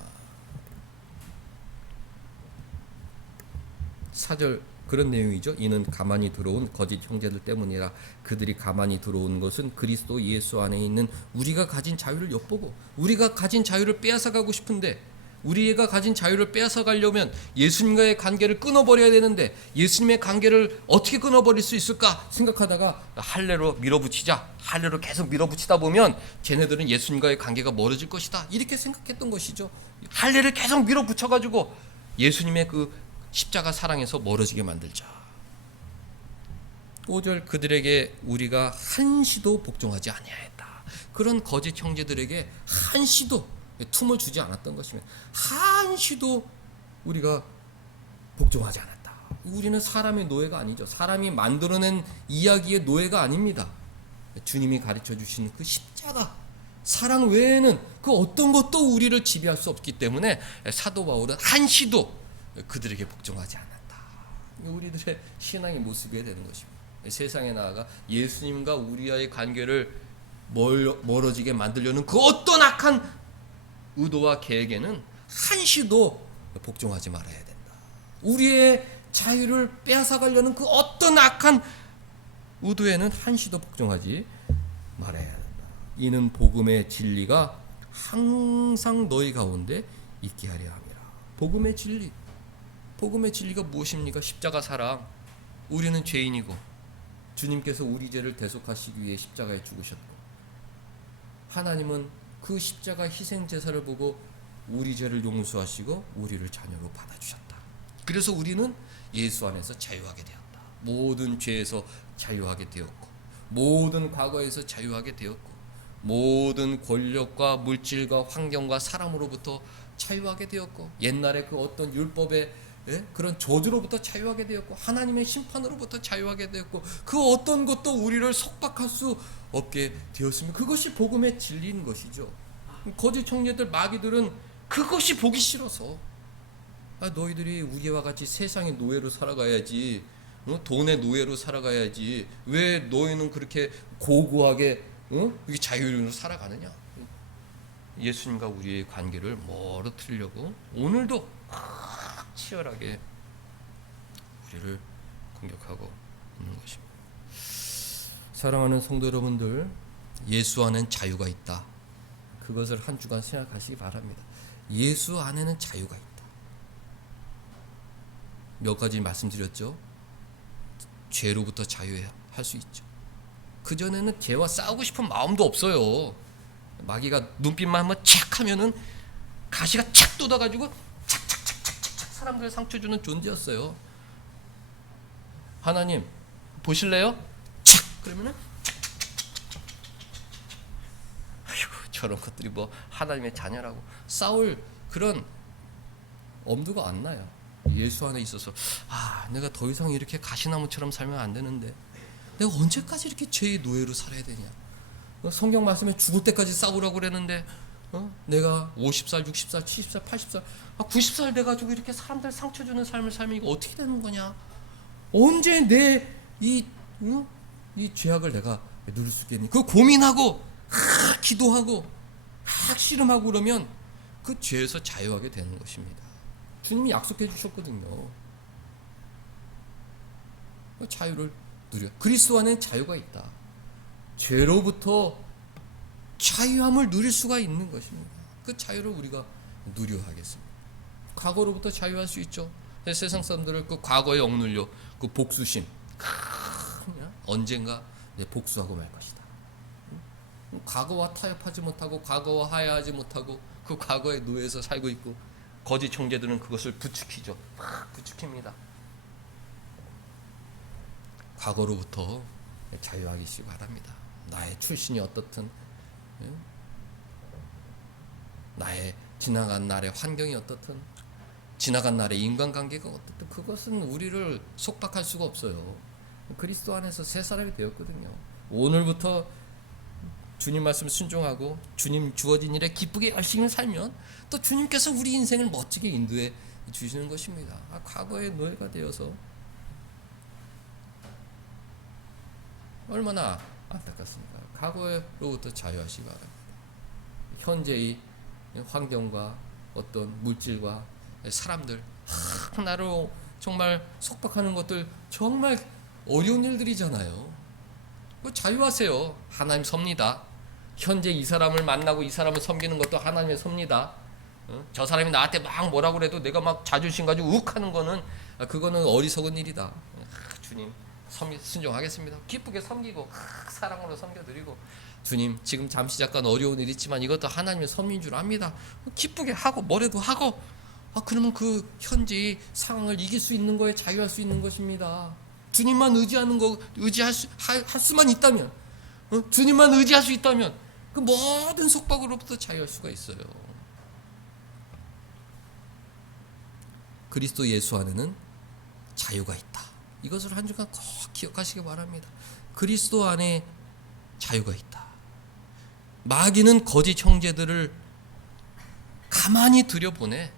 4절 그런 내용이죠. 이는 가만히 들어온 거짓 형제들 때문이라. 그들이 가만히 들어온 것은 그리스도 예수 안에 있는 우리가 가진 자유를 엿보고 우리가 가진 자유를 빼앗아가고 싶은데, 우리가 가진 자유를 빼앗아가려면 예수님과의 관계를 끊어버려야 되는데 예수님의 관계를 어떻게 끊어버릴 수 있을까 생각하다가 할례로 밀어붙이자. 할례로 계속 밀어붙이다 보면 쟤네들은 예수님과의 관계가 멀어질 것이다. 이렇게 생각했던 것이죠. 할례를 계속 밀어붙여가지고 예수님의 그 십자가 사랑에서 멀어지게 만들자. 5절 그들에게 우리가 한시도 복종하지 아니하였다. 그런 거짓 형제들에게 한시도 틈을 주지 않았던 것이면 한시도 우리가 복종하지 않았다. 우리는 사람의 노예가 아니죠. 사람이 만들어낸 이야기의 노예가 아닙니다. 주님이 가르쳐 주신 그 십자가 사랑 외에는 그 어떤 것도 우리를 지배할 수 없기 때문에 사도 바울은 한시도 그들에게 복종하지 않았다. 우리들의 신앙의 모습이 되는 것입니다. 세상에 나아가 예수님과 우리와의 관계를 멀어지게 만들려는 그 어떤 악한 의도와 계획에는 한시도 복종하지 말아야 된다. 우리의 자유를 빼앗아가려는 그 어떤 악한 의도에는 한시도 복종하지 말아야 된다. 이는 복음의 진리가 항상 너희 가운데 있게 하려 함이라. 복음의 진리. 복음의 진리가 무엇입니까? 십자가 사랑. 우리는 죄인이고 주님께서 우리 죄를 대속하시기 위해 십자가에 죽으셨고, 하나님은 그 십자가 희생 제사를 보고 우리 죄를 용서하시고 우리를 자녀로 받아주셨다. 그래서 우리는 예수 안에서 자유하게 되었다. 모든 죄에서 자유하게 되었고, 모든 과거에서 자유하게 되었고, 모든 권력과 물질과 환경과 사람으로부터 자유하게 되었고, 옛날에 그 어떤 율법의 그런 저주로부터 자유하게 되었고, 하나님의 심판으로부터 자유하게 되었고, 그 어떤 것도 우리를 속박할 수 없게 되었습니다. 그것이 복음의 진리인 것이죠. 거짓 청년들, 마귀들은 그것이 보기 싫어서, 너희들이 우리와 같이 세상의 노예로 살아가야지, 돈의 노예로 살아가야지, 왜 너희는 그렇게 고고하게 이게 자유로 살아가느냐. 예수님과 우리의 관계를 멀어뜨리려고 오늘도 치열하게 우리를 공격하고 있는 것입니다. 사랑하는 성도 여러분들, 예수 안에는 자유가 있다. 그것을 한 주간 생각하시기 바랍니다. 예수 안에는 자유가 있다. 몇 가지 말씀드렸죠. 죄로부터 자유해야 할 수 있죠. 그전에는 죄와 싸우고 싶은 마음도 없어요. 마귀가 눈빛만 한번 착 하면은 가시가 착 돋아가지고 착착착착착 사람들 상처 주는 존재였어요. 하나님 보실래요? 착 그러면은 아이고 저런 것들이 뭐 하나님의 자녀라고 싸울 그런 엄두가 안 나요. 예수 안에 있어서 내가 더 이상 이렇게 가시나무처럼 살면 안 되는데, 내가 언제까지 이렇게 죄의 노예로 살아야 되냐. 성경 말씀에 죽을 때까지 싸우라고 그랬는데 내가 50살, 60살, 70살, 80살, 90살 돼가지고 이렇게 사람들 상처 주는 삶을 살면 이거 어떻게 되는 거냐. 언제 내 이 죄악을 내가 누릴 수 있겠니. 그거 고민하고 기도하고 씨름하고 그러면 그 죄에서 자유하게 되는 것입니다. 주님이 약속해 주셨거든요. 그 자유를 누려. 그리스도 안에 자유가 있다. 죄로부터 자유함을 누릴 수가 있는 것입니다. 그 자유를 우리가 누려야 하겠습니다. 과거로부터 자유할 수 있죠. 세상 사람들을 그 과거에 억눌려 그 복수심, 언젠가 내 복수하고 말 것이다. 과거와 타협하지 못하고 과거와 화해하지 못하고 그 과거의 노예에서 살고 있고, 거짓 총재들은 그것을 부추기죠. 막 부추깁니다. 과거로부터 자유하시기 바랍니다. 나의 출신이 어떻든, 나의 지나간 날의 환경이 어떻든, 지나간 날의 인간관계가 어떻든 그것은 우리를 속박할 수가 없어요. 그리스도 안에서 새 사람이 되었거든요. 오늘부터 주님 말씀 순종하고 주님 주어진 일에 기쁘게 열심히 살면 또 주님께서 우리 인생을 멋지게 인도해 주시는 것입니다. 과거의 노예가 되어서 얼마나 안타깝습니까? 과거로부터 자유하시기 바랍니다. 현재의 환경과 어떤 물질과 사람들, 나로 정말 속박하는 것들 정말 어려운 일들이잖아요. 자유하세요. 하나님 섭니다. 현재 이 사람을 만나고 이 사람을 섬기는 것도 하나님의 섭니다. 저 사람이 나한테 막 뭐라고 그래도 내가 막 자존심 가지고 욱하는 거는 그거는 어리석은 일이다. 주님 순종하겠습니다. 기쁘게 섬기고 사랑으로 섬겨드리고, 주님 지금 잠시 잠깐 어려운 일 있지만 이것도 하나님의 섭리인 줄 압니다. 기쁘게 하고 뭐래도 하고, 그러면 그 현재의 상황을 이길 수 있는 거에 자유할 수 있는 것입니다. 주님만 의지하는 거, 할 수만 있다면, 주님만 의지할 수 있다면 그 모든 속박으로부터 자유할 수가 있어요. 그리스도 예수 안에는 자유가 있다. 이것을 한 주간 꼭 기억하시기 바랍니다. 그리스도 안에 자유가 있다. 마귀는 거짓 형제들을 가만히 들여보내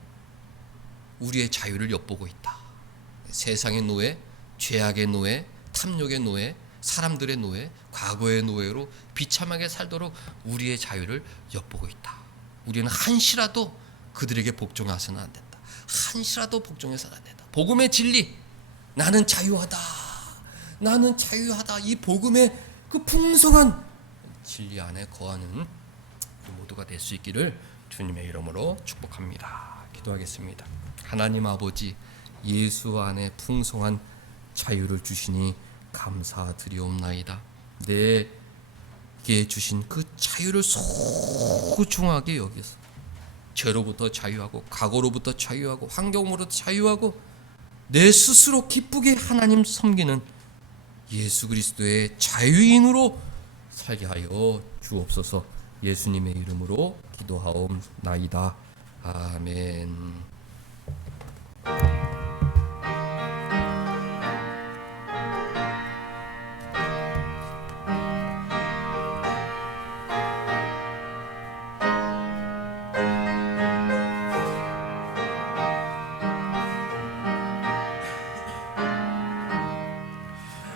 우리의 자유를 엿보고 있다. 세상의 노예, 죄악의 노예, 탐욕의 노예, 사람들의 노예, 과거의 노예로 비참하게 살도록 우리의 자유를 엿보고 있다. 우리는 한시라도 그들에게 복종해서는 안 된다. 한시라도 복종해서는 안 된다. 복음의 진리, 나는 자유하다. 나는 자유하다. 이 복음의 그 풍성한 진리 안에 거하는 모두가 될 수 있기를 주님의 이름으로 축복합니다. 기도하겠습니다. 하나님 아버지, 예수 안에 풍성한 자유를 주시니 감사드리옵나이다. 내게 주신 그 자유를 소중하게 여기서 죄로부터 자유하고 과거로부터 자유하고 환경으로부터 자유하고 내 스스로 기쁘게 하나님 섬기는 예수 그리스도의 자유인으로 살게 하여 주옵소서. 예수님의 이름으로 기도하옵나이다. 아멘.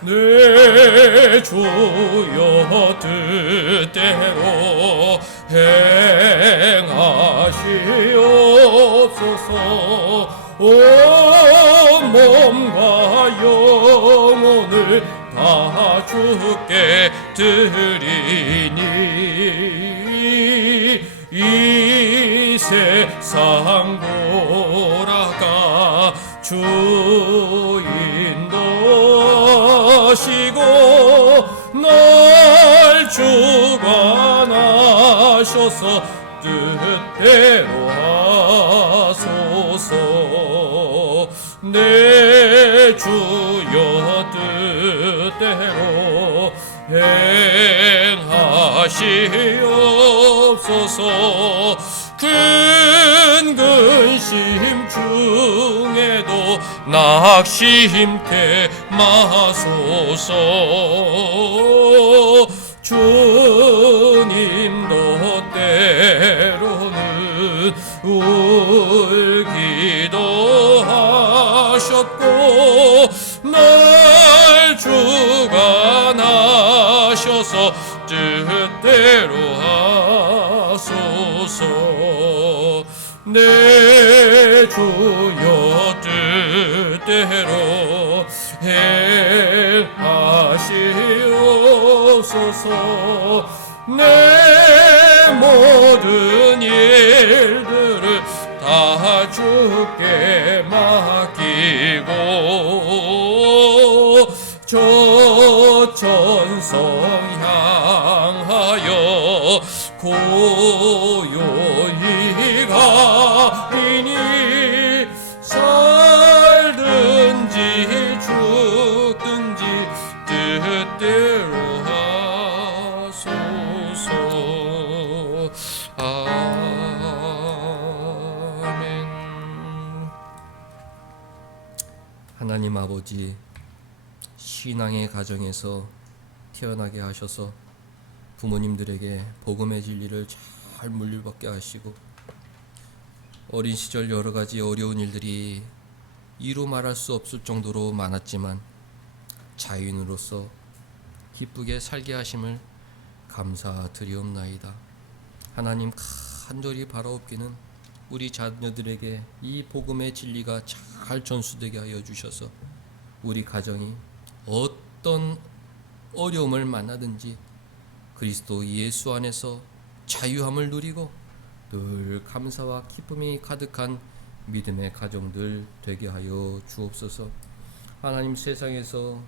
내 주여 뜻대로 행하시옵소서. 온 몸과 영혼을 다 주께 드리니 이 세상 돌아가 주 인도하시고 날 주관하셔서 뜻대로 하소서. 내 주여 뜻대로 행하시옵소서. 큰 근심 중에도 낙심케 마소서. 주님도 때로는 울기도 하셨고 날 주관하셔서 뜻대로 하소서. 내 주여 뜻대로 행하시옵소서. 내 모든 일들을 다 주께 맡기고 저 천성 향하여 고요히 가리니 살든지 죽든지 뜻대로 하소서. 아멘. 하나님 아버지, 신앙의 가정에서 태어나게 하셔서 부모님들에게 복음의 진리를 잘 물려받게 하시고 어린 시절 여러 가지 어려운 일들이 이루 말할 수 없을 정도로 많았지만 자유인으로서 기쁘게 살게 하심을 감사드리옵나이다. 하나님, 간절히 바라옵기는 우리 자녀들에게 이 복음의 진리가 잘 전수되게 하여 주셔서 우리 가정이 어떤 어려움을 만나든지 그리스도 예수 안에서 자유함을 누리고 늘 감사와 기쁨이 가득한 믿음의 가정들 되게 하여 주옵소서. 하나님, 세상에서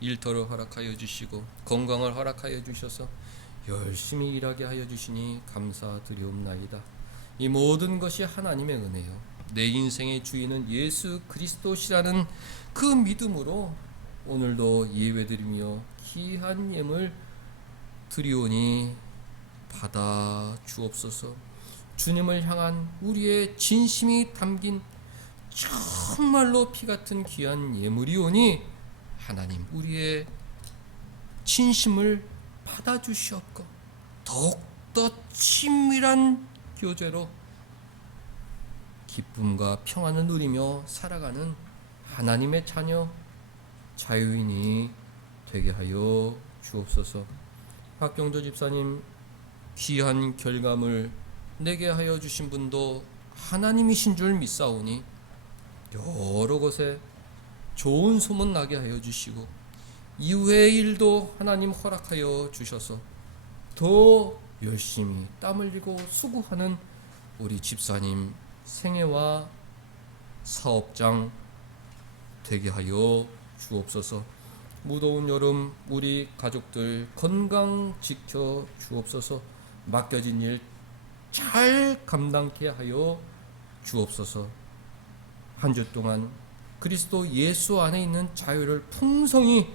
일터를 허락하여 주시고 건강을 허락하여 주셔서 열심히 일하게 하여 주시니 감사드리옵나이다. 이 모든 것이 하나님의 은혜요, 내 인생의 주인은 예수 그리스도시라는 그 믿음으로 오늘도 예배드리며 귀한 예물 드리오니 받아 주옵소서. 주님을 향한 우리의 진심이 담긴 정말로 피같은 귀한 예물이오니 하나님, 우리의 진심을 받아주시옵고 더욱더 친밀한 교제로 기쁨과 평안을 누리며 살아가는 하나님의 자녀 자유인이 되게 하여 주옵소서. 박경조 집사님 귀한 결감을 내게 하여 주신 분도 하나님이신 줄 믿사오니 여러 곳에 좋은 소문 나게 하여 주시고 이후의 일도 하나님 허락하여 주셔서 더 열심히 땀 흘리고 수고하는 우리 집사님 생애와 사업장 되게 하여 주옵소서. 무더운 여름 우리 가족들 건강 지켜 주옵소서. 맡겨진 일 잘 감당케 하여 주옵소서. 한 주 동안 그리스도 예수 안에 있는 자유를 풍성히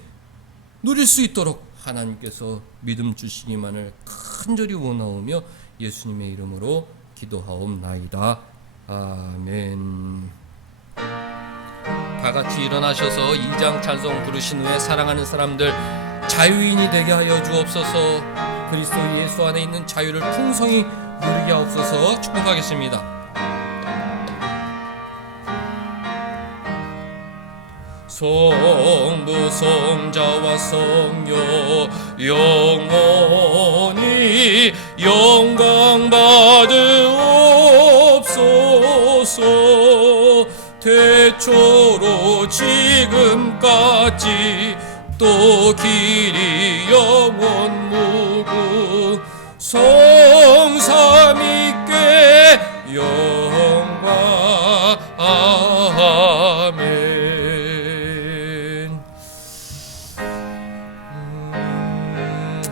누릴 수 있도록 하나님께서 믿음 주시기만을 간절히 원하오며 예수님의 이름으로 기도하옵나이다. 아멘. 다 같이 일어나셔서 2장 찬송 부르신 후에 사랑하는 사람들 자유인이 되게 하여 주옵소서. 그리스도 예수 안에 있는 자유를 풍성히 누리게 하옵소서. 축복하겠습니다. 성부 성자와 성령 영원히 영광 받으옵소서. 태초로 지금까지 또 길이 영원 무궁 성삼위께 영광. 아멘.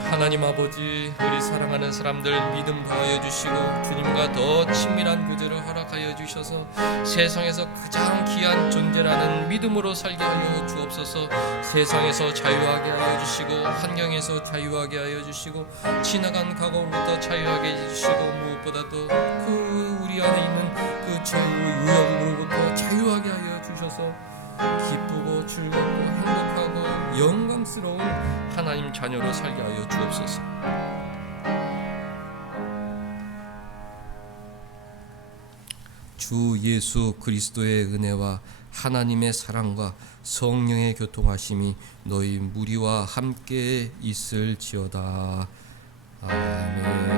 하나님 아버지, 우리 사랑하는 사람들 믿음 더하여 주시고 주님과 더 친밀한 구주를 허락하여 주셔서 세상에서 가장 귀한 존재라는 믿음으로 살게 하여 주옵소서. 세상에서 자유하게 하여 주시고 환경에서 자유하게 하여 주시고 지나간 과거로부터 자유하게 해주시고 무엇보다도 그 우리 안에 있는 그 죄의 유혹으로부터 자유하게 하여 주셔서 기쁘고 즐겁고 행복하고 영광스러운 하나님 자녀로 살게 하여 주옵소서. 주 예수 그리스도의 은혜와 하나님의 사랑과 성령의 교통하심이 너희 무리와 함께 있을지어다. 아멘.